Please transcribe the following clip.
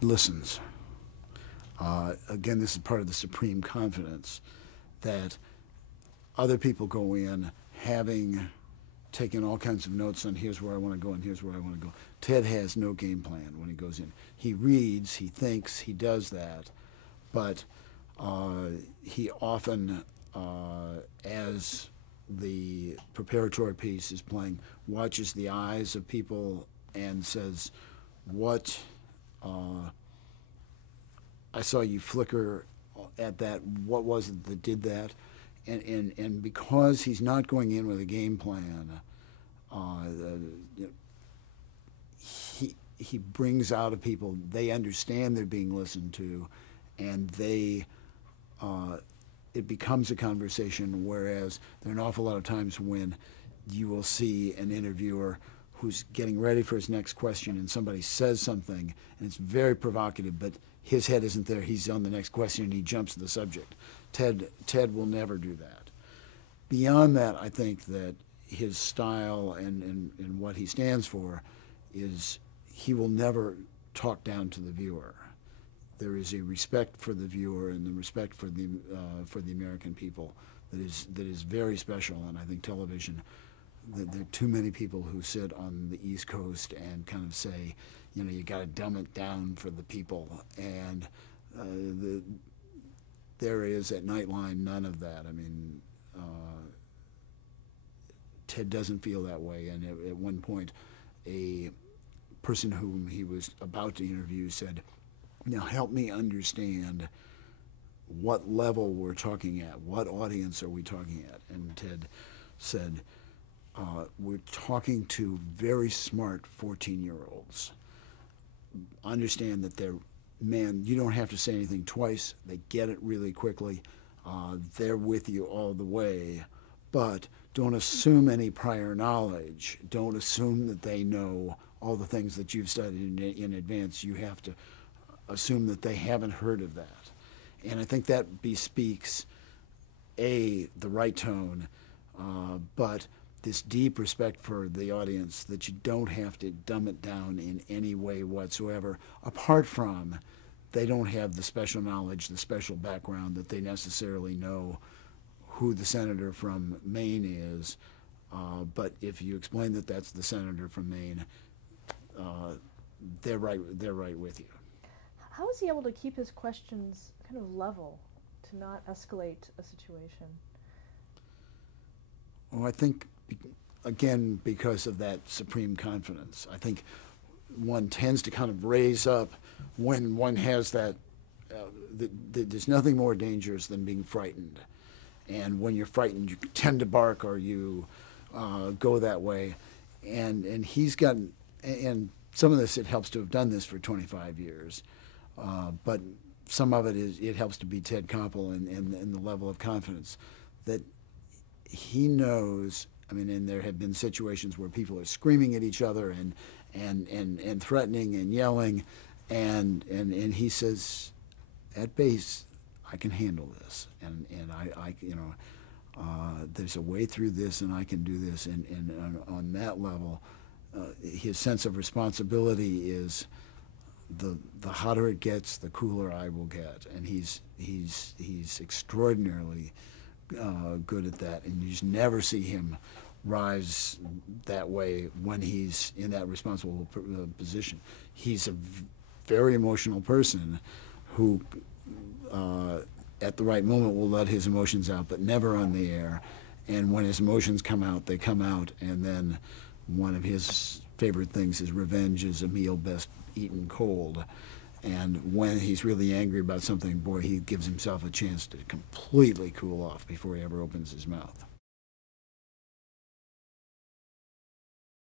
he listens. Again, this is part of the supreme confidence that other people go in having taken all kinds of notes on here's where I want to go and here's where I want to go. Ted has no game plan when he goes in. He reads, he thinks, he does that, but he often, as the preparatory piece is playing, watches the eyes of people and says, what, I saw you flicker at that, what was it that did that? And because he's not going in with a game plan, he brings out of people, they understand they're being listened to, and it becomes a conversation, whereas there are an awful lot of times when you will see an interviewer who's getting ready for his next question and somebody says something and it's very provocative, but his head isn't there. He's on the next question and he jumps to the subject. Ted will never do that. Beyond that, I think that his style and what he stands for is he will never talk down to the viewer. There is a respect for the viewer and the respect for the American people that is very special. And I think television, there are too many people who sit on the East Coast and kind of say, you know, you got to dumb it down for the people. And there is at Nightline none of that. I mean, Ted doesn't feel that way. And at one point, a person whom he was about to interview said, now help me understand what level we're talking at, what audience are we talking at? And Ted said, we're talking to very smart 14-year-olds. Understand that they're, man, you don't have to say anything twice. They get it really quickly. They're with you all the way. But don't assume any prior knowledge. Don't assume that they know all the things that you've studied in advance. You have to assume that they haven't heard of that. And I think that bespeaks, the right tone, but this deep respect for the audience, that you don't have to dumb it down in any way whatsoever, apart from they don't have the special knowledge, the special background that they necessarily know who the senator from Maine is. But if you explain that that's the senator from Maine, they're right with you. How is he able to keep his questions kind of level, to not escalate a situation? Well, I think, again, because of that supreme confidence. I think one tends to kind of raise up when one has that, there's nothing more dangerous than being frightened. And when you're frightened, you tend to bark or you go that way. And he's got, and some of this, it helps to have done this for 25 years. But some of it is, it helps to be Ted Koppel and the level of confidence that he knows. I mean, and there have been situations where people are screaming at each other and threatening and yelling, and he says, at base, I can handle this, and I you know, there's a way through this, and I can do this, and on that level, his sense of responsibility is, the hotter it gets, the cooler I will get, and he's extraordinarily good at that, and you just never see him rise that way when he's in that responsible position. He's a very emotional person who, at the right moment, will let his emotions out, but never on the air. And when his emotions come out, they come out, and then one of his favorite things is revenge is a meal best eaten cold. And when he's really angry about something, boy, he gives himself a chance to completely cool off before he ever opens his mouth.